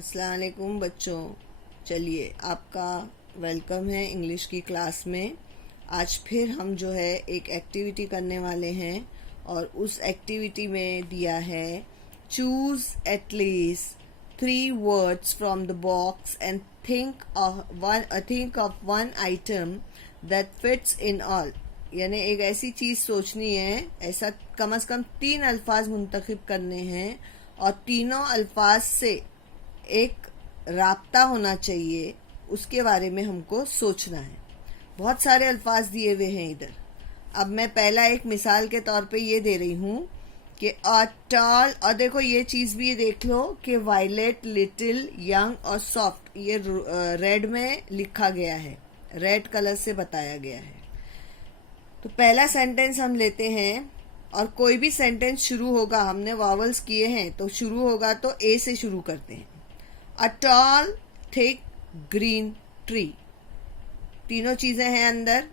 अस्सलाम वालेकुम बच्चों। चलिए, आपका वेलकम है इंग्लिश की क्लास में। आज फिर हम जो है एक एक्टिविटी करने वाले हैं और उस एक्टिविटी में दिया है choose at least 3 words from the box and think of one item that fits in all. यानी एक ऐसी चीज़ सोचनी है, ऐसा कम से कम 3 अल्फाज मुंतखब करने हैं और तीनों अल्फाज से एक राब्ता होना चाहिए, उसके बारे में हमको सोचना है। बहुत सारे अल्फाज दिए हुए हैं इधर। अब मैं पहला एक मिसाल के तौर पे ये दे रही हूँ कि अ टॉल, और देखो ये चीज़ भी देख लो कि वायलेट, लिटिल, यंग और सॉफ्ट, ये रेड में लिखा गया है, रेड कलर से बताया गया है। तो पहला सेंटेंस हम लेते हैं और कोई भी सेंटेंस शुरू होगा, हमने वावल्स किए हैं तो शुरू होगा तो ए से शुरू करते हैं। A tall thick green tree, तीनों चीज़ें हैं अंदर,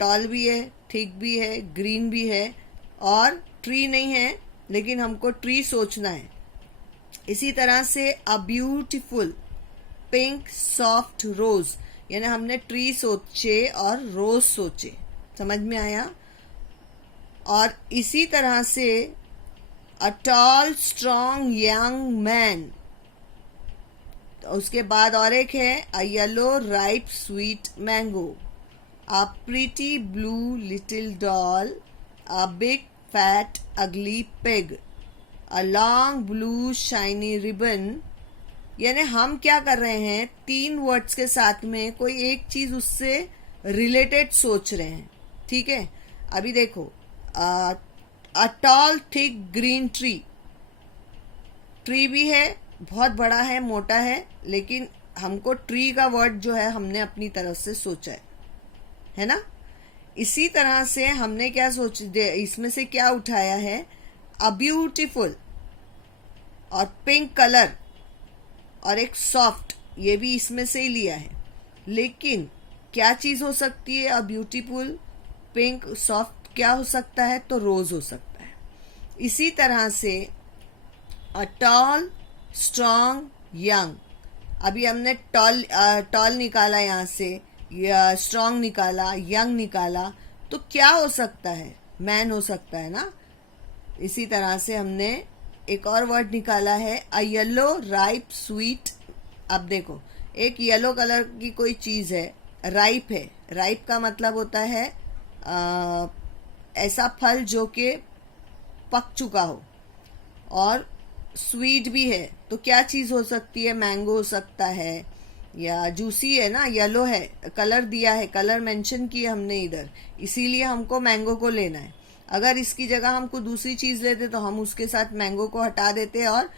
टॉल भी है, थिक भी है, ग्रीन भी है और ट्री नहीं है, लेकिन हमको ट्री सोचना है। इसी तरह से अ ब्यूटीफुल पिंक सॉफ्ट रोज, यानी हमने ट्री सोचे और रोज सोचे, समझ में आया। और इसी तरह से a tall strong young man, उसके बाद और एक है a yellow ripe sweet mango, a pretty blue little doll, a big fat ugly pig, a long blue shiny ribbon. यानी हम क्या कर रहे हैं, 3 वर्ड्स के साथ में कोई एक चीज उससे रिलेटेड सोच रहे हैं। ठीक है, अभी देखो a tall thick green tree, tree भी है, बहुत बड़ा है, मोटा है, लेकिन हमको ट्री का वर्ड जो है हमने अपनी तरफ से सोचा है ना। इसी तरह से हमने क्या इसमें से क्या उठाया है, अ ब्यूटीफुल और पिंक कलर और एक सॉफ्ट, ये भी इसमें से ही लिया है। लेकिन क्या चीज हो सकती है, अ ब्यूटीफुल पिंक सॉफ्ट क्या हो सकता है, तो रोज हो सकता है। इसी तरह से अ टॉल स्ट्रॉन्ग यंग, अभी हमने टॉल निकाला यहाँ से, या स्ट्रॉन्ग निकाला, यंग निकाला, तो क्या हो सकता है, मैन हो सकता है ना। इसी तरह से हमने एक और वर्ड निकाला है अ येलो राइप स्वीट। अब देखो, एक येलो कलर की कोई चीज है, राइप है, राइप का मतलब होता है ऐसा फल जो कि पक चुका हो, और स्वीट भी है, तो क्या चीज हो सकती है, मैंगो हो सकता है, या जूसी है ना, येलो है, कलर दिया है, कलर मेंशन किया हमने इधर, इसीलिए हमको मैंगो को लेना है। अगर इसकी जगह हमको दूसरी चीज लेते तो हम उसके साथ मैंगो को हटा देते और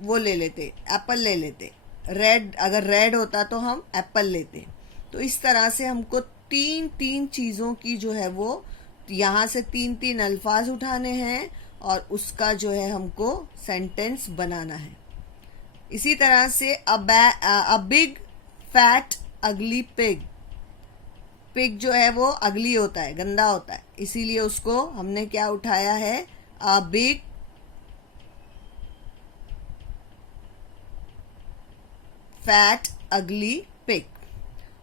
वो ले लेते, एप्पल ले लेते। रेड, अगर रेड होता तो हम एप्पल लेते। तो इस तरह से हमको 3 चीजों की जो है वो यहाँ से 3 अल्फाज उठाने हैं और उसका जो है हमको सेंटेंस बनाना है। इसी तरह से अ big fat ugly pig, pig जो है वो अगली होता है, गंदा होता है, इसीलिए उसको हमने क्या उठाया है, अ बिग फैट अगली पिग।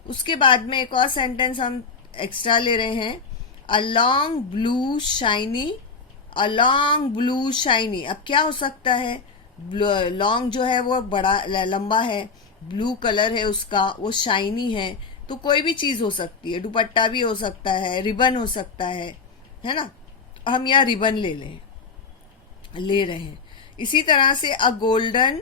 उसके बाद में एक और सेंटेंस हम एक्स्ट्रा ले रहे हैं, अ लॉन्ग ब्लू शाइनी, अ लॉन्ग ब्लू शाइनी। अब क्या हो सकता है, लॉन्ग जो है वो बड़ा लंबा है, ब्लू कलर है उसका, वो शाइनी है, तो कोई भी चीज हो सकती है, दुपट्टा भी हो सकता है, रिबन हो सकता है ना। हम यहाँ रिबन ले रहे हैं। इसी तरह से अ golden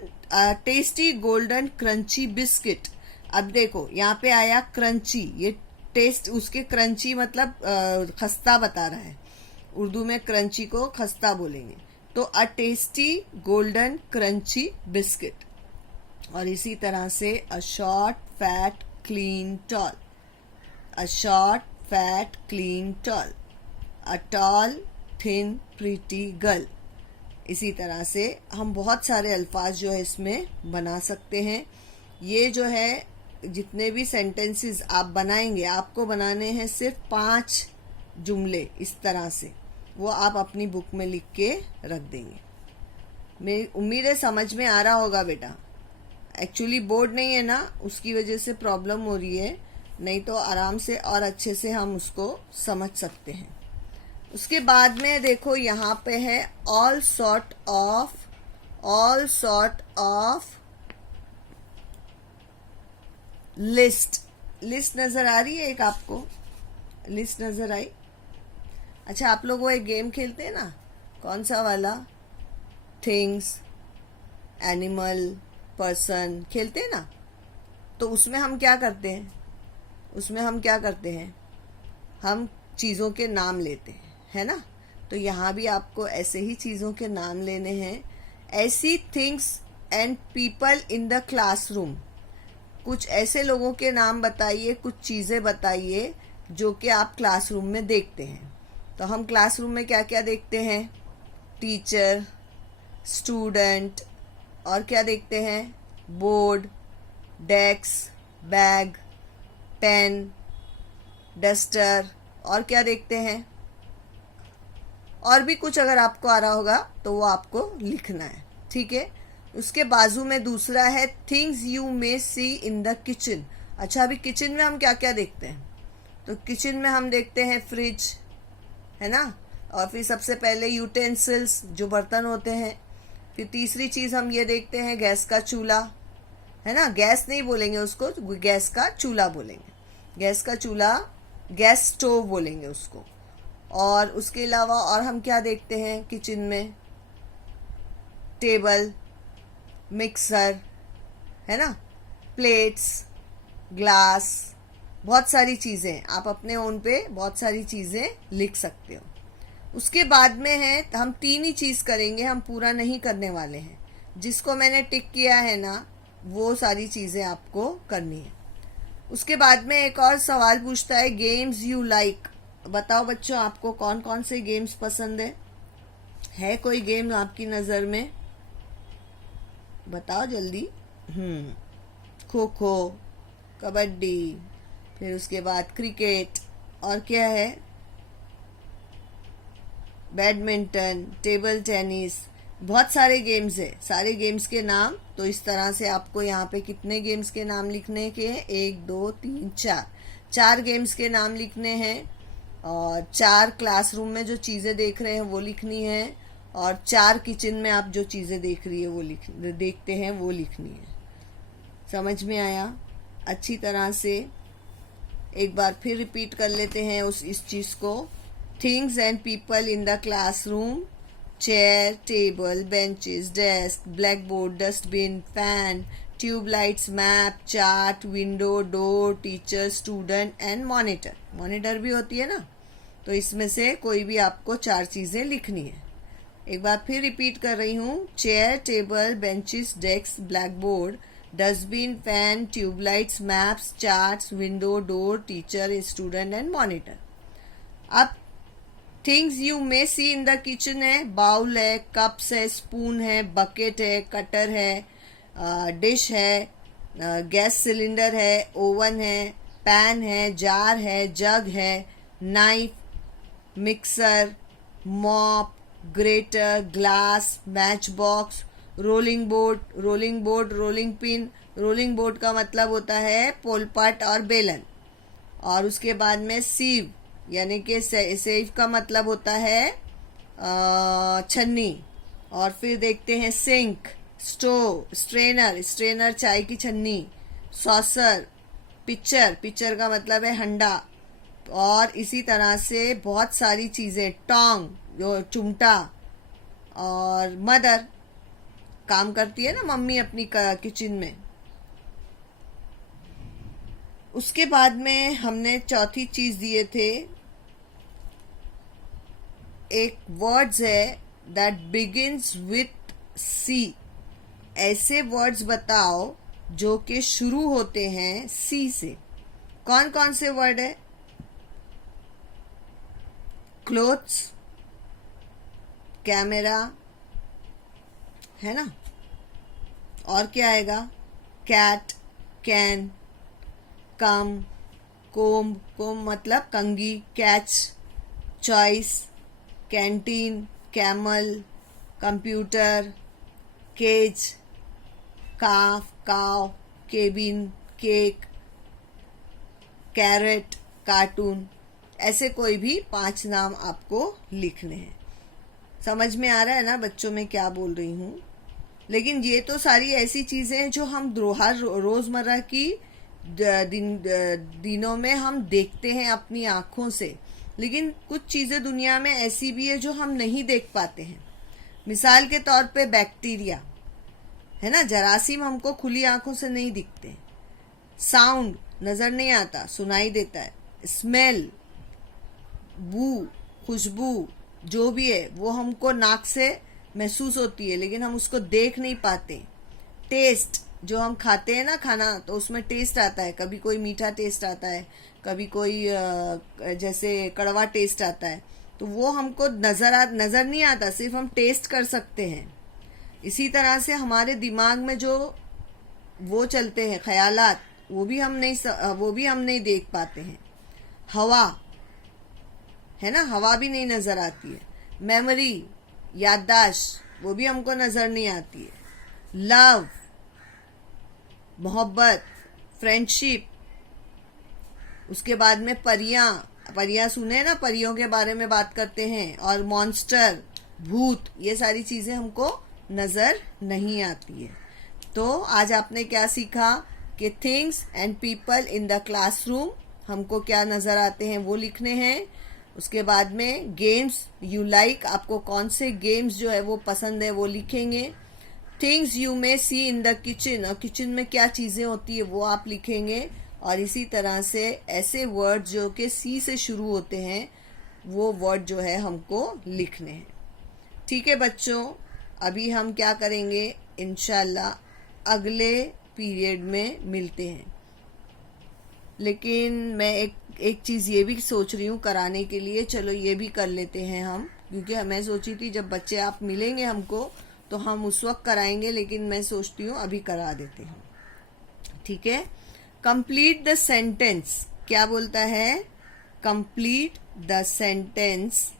tasty golden crunchy biscuit. अब देखो यहाँ पे आया क्रंची, ये टेस्ट उसके क्रंची मतलब खस्ता बता रहा है, उर्दू में क्रंची को खस्ता बोलेंगे। तो a tasty golden crunchy biscuit. और इसी तरह से a short fat clean tall, a short fat clean tall, a tall thin pretty girl. इसी तरह से हम बहुत सारे अल्फाज जो है इसमें बना सकते हैं। ये जो है जितने भी सेंटेंसेस आप बनाएंगे, आपको बनाने हैं सिर्फ 5 जुमले इस तरह से, वो आप अपनी बुक में लिख के रख देंगे। मेरी उम्मीद है समझ में आ रहा होगा बेटा। एक्चुअली बोर्ड नहीं है ना, उसकी वजह से प्रॉब्लम हो रही है, नहीं तो आराम से और अच्छे से हम उसको समझ सकते हैं। उसके बाद में देखो यहाँ पे है all sort of list. List नजर आ रही है? एक आपको लिस्ट नजर आई? अच्छा, आप लोग वो एक गेम खेलते हैं ना, कौन सा वाला? थिंग्स, एनिमल, पर्सन खेलते हैं ना, तो उसमें हम क्या करते हैं? हम चीज़ों के नाम लेते हैं, है ना? तो यहाँ भी आपको ऐसे ही चीज़ों के नाम लेने हैं। ऐसी things and people in the classroom. कुछ ऐसे लोगों के नाम बताइए, कुछ चीज़ें बताइए जो कि आप क्लासरूम में देखते हैं। तो हम क्लासरूम में क्या क्या देखते हैं? टीचर, स्टूडेंट, और क्या देखते हैं? Board, desk, bag, pen, duster, और क्या देखते हैं? और भी कुछ अगर आपको आ रहा होगा तो वो आपको लिखना है, ठीक है? उसके बाजू में दूसरा है things you may see in the kitchen. अच्छा, अभी किचन में हम क्या क्या देखते हैं? तो किचन में हम देखते हैं फ्रिज, है ना? और फिर सबसे पहले यूटेंसिल्स, जो बर्तन होते हैं। फिर तीसरी चीज़ हम ये देखते हैं गैस का चूल्हा, है ना? गैस नहीं बोलेंगे उसको, गैस का चूल्हा बोलेंगे। गैस का चूल्हा, गैस स्टोव बोलेंगे उसको। और उसके अलावा और हम क्या देखते हैं किचन में? टेबल, मिक्सर, है ना? प्लेट्स, ग्लास, बहुत सारी चीज़ें। आप अपने ओन पे बहुत सारी चीज़ें लिख सकते हो। उसके बाद में है, हम 3 ही चीज़ करेंगे, हम पूरा नहीं करने वाले हैं। जिसको मैंने टिक किया है ना, वो सारी चीज़ें आपको करनी है। उसके बाद में एक और सवाल पूछता है, गेम्स यू लाइक। बताओ बच्चों, आपको कौन कौन से गेम्स पसंद है कोई गेम आपकी नज़र में? बताओ जल्दी। खो खो, कबड्डी, फिर उसके बाद क्रिकेट, और क्या है? बैडमिंटन, टेबल टेनिस, बहुत सारे गेम्स है। सारे गेम्स के नाम तो इस तरह से आपको यहाँ पे कितने गेम्स के नाम लिखने के हैं? 1 2 3 4। 4 गेम्स के नाम लिखने हैं, और 4 क्लासरूम में जो चीज़ें देख रहे हैं वो लिखनी है, और 4 किचन में आप जो चीज़ें देख रही है वो देखते हैं वो लिखनी है। समझ में आया? अच्छी तरह से एक बार फिर रिपीट कर लेते हैं इस चीज़ को। Things and people in the classroom: chair, table, benches, desk, black board, dustbin, fan, tube lights, map, chart, window, door, teacher, student and monitor. Monitor भी होती है ना, तो इसमें से कोई भी आपको 4 चीज़ें लिखनी है। एक बार फिर रिपीट कर रही हूँ: chair, table, benches, desk, black board, dustbin, fan, tube lights, maps, charts, window, door, teacher, student and monitor. अब things you may see in the kitchen है, बाउल है, कप्स है, स्पून है, बकेट है, कटर है, डिश है, गैस सिलेंडर है, oven है, पैन है, जार है, जग है, knife, mixer, mop, grater, glass, match box, rolling board, rolling pin. Rolling board का मतलब होता है पोलपट और बेलन। और उसके बाद में सीव, यानी कि सेव का मतलब होता है छन्नी। और फिर देखते हैं सिंक, स्टोव, स्ट्रेनर चाय की छन्नी, सॉसर, पिक्चर का मतलब है हंडा। और इसी तरह से बहुत सारी चीज़ें, टोंग जो चिमटा, और मदर काम करती है ना मम्मी अपनी किचन में। उसके बाद में हमने चौथी चीज़ दिए थे, एक वर्ड्स है दैट बिगिंस विथ सी। ऐसे वर्ड्स बताओ जो कि शुरू होते हैं सी से। कौन कौन से वर्ड है? क्लोथ्स, कैमरा, है ना? और क्या आएगा? कैट, कैन, कम, कोम मतलब कंघी, catch, choice, canteen, camel, computer, cage, calf, cow, cabin, cake, carat, cartoon, ऐसे कोई भी 5 नाम आपको लिखने हैं। समझ में आ रहा है ना बच्चों में क्या बोल रही हूँ? लेकिन ये तो सारी ऐसी चीजें हैं जो हम हर रोजमर्रा की दिनों में हम देखते हैं अपनी आंखों से, लेकिन कुछ चीजें दुनिया में ऐसी भी है जो हम नहीं देख पाते हैं। मिसाल के तौर पे बैक्टीरिया है ना, जरासीम हमको खुली आंखों से नहीं दिखते। साउंड नजर नहीं आता, सुनाई देता है। स्मेल, बू, खुशबू जो भी है वो हमको नाक से महसूस होती है, लेकिन हम उसको देख नहीं पाते। टेस्ट, जो हम खाते हैं ना खाना, तो उसमें टेस्ट आता है, कभी कोई मीठा टेस्ट आता है, कभी कोई जैसे कड़वा टेस्ट आता है, तो वो हमको नजर नहीं आता, सिर्फ हम टेस्ट कर सकते हैं। इसी तरह से हमारे दिमाग में जो वो चलते हैं ख्यालात, वो भी हम नहीं देख पाते हैं। हवा है ना, हवा भी नहीं नजर आती है। मेमोरी, याददाश्त, वो भी हमको नजर नहीं आती है। लव, मोहब्बत, फ्रेंडशिप, उसके बाद में परियां सुने ना, परियों के बारे में बात करते हैं। और मॉन्स्टर, भूत, ये सारी चीजें हमको नजर नहीं आती है। तो आज आपने क्या सीखा कि things and people in the classroom, हमको क्या नजर आते हैं वो लिखने हैं। उसके बाद में गेम्स यू लाइक, आपको कौन से गेम्स जो है वो पसंद है वो लिखेंगे। Things you may see in the kitchen, और किचन में क्या चीजें होती है वो आप लिखेंगे। और इसी तरह से ऐसे वर्ड जो कि सी से शुरू होते हैं वो वर्ड जो है हमको लिखने हैं। ठीक है बच्चों, अभी हम क्या करेंगे, इंशाल्लाह अगले पीरियड में मिलते हैं। लेकिन मैं एक चीज़ ये भी सोच रही हूँ कराने के लिए, चलो ये भी कर लेते हैं हम, क्योंकि मैं सोची थी जब बच्चे आप मिलेंगे हमको तो हम उस वक्त कराएंगे, लेकिन मैं सोचती हूँ अभी करा देते हैं। ठीक है, कंप्लीट द सेंटेंस, क्या बोलता है, complete the sentence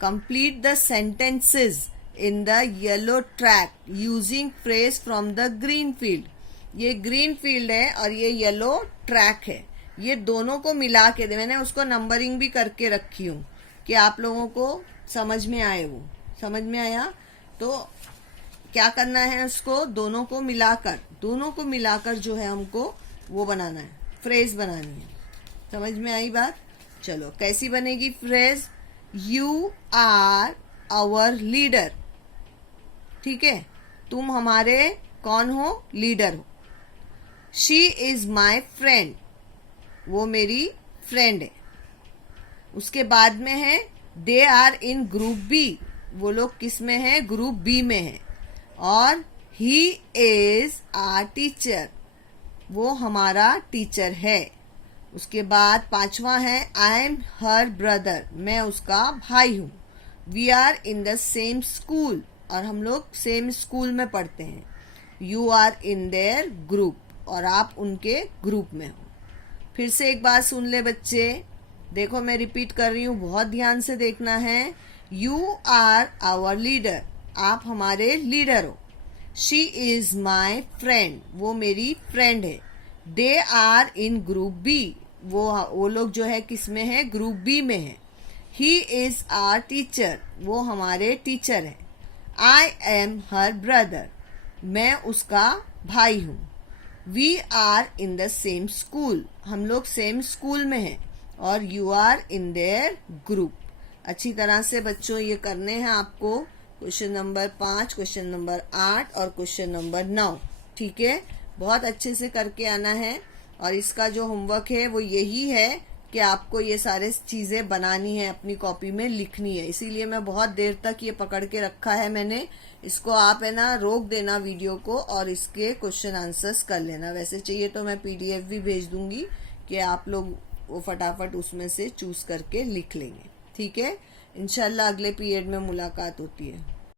complete the sentences in the yellow track using phrase from the green field. ये ग्रीन फील्ड है और ये येलो ट्रैक है, ये दोनों को मिला के मैंने उसको नंबरिंग भी करके रखी हूँ कि आप लोगों को समझ में आए। वो समझ में आया तो क्या करना है, उसको दोनों को मिलाकर जो है हमको वो बनाना है, फ्रेज बनानी है। समझ में आई बात? चलो कैसी बनेगी phrase, you are our leader. ठीक है, तुम हमारे कौन हो, लीडर हो। शी इज माई फ्रेंड, वो मेरी फ्रेंड है। उसके बाद में है they are in group B, वो लोग किस में है, ग्रुप बी में है। और ही इज आवर टीचर, वो हमारा टीचर है। उसके बाद 5वां है आई एम हर ब्रदर, मैं उसका भाई हूँ। We are in the same school, और हम लोग सेम स्कूल में पढ़ते हैं। You are in their group, और आप उनके ग्रुप में हो। फिर से एक बात सुन ले बच्चे, देखो मैं रिपीट कर रही हूँ, बहुत ध्यान से देखना है। यू आर आवर लीडर, आप हमारे लीडर हो। शी इज माई फ्रेंड, वो मेरी फ्रेंड है। They are in group B, वो लोग जो है किस में है, ग्रुप बी में है। ही इज आवर टीचर, वो हमारे टीचर है। आई एम हर ब्रदर, मैं उसका भाई हूँ। We are in the same school, हम लोग सेम स्कूल में हैं। और you are in their group. अच्छी तरह से बच्चों ये करने हैं आपको, क्वेश्चन नंबर 5, क्वेश्चन नंबर 8 और क्वेश्चन नंबर 9। ठीक है, बहुत अच्छे से करके आना है। और इसका जो होमवर्क है वो यही है कि आपको ये सारे चीजें बनानी है, अपनी कॉपी में लिखनी है। इसीलिए मैं बहुत देर तक ये पकड़ के रखा है मैंने। इसको आप है ना रोक देना वीडियो को और इसके क्वेश्चन आंसर्स कर लेना। वैसे चाहिए तो मैं PDF भी भेज दूंगी कि आप लोग वो फटाफट उसमें से चूज करके लिख लेंगे। ठीक है, इंशाल्लाह अगले पीरियड में मुलाकात होती है।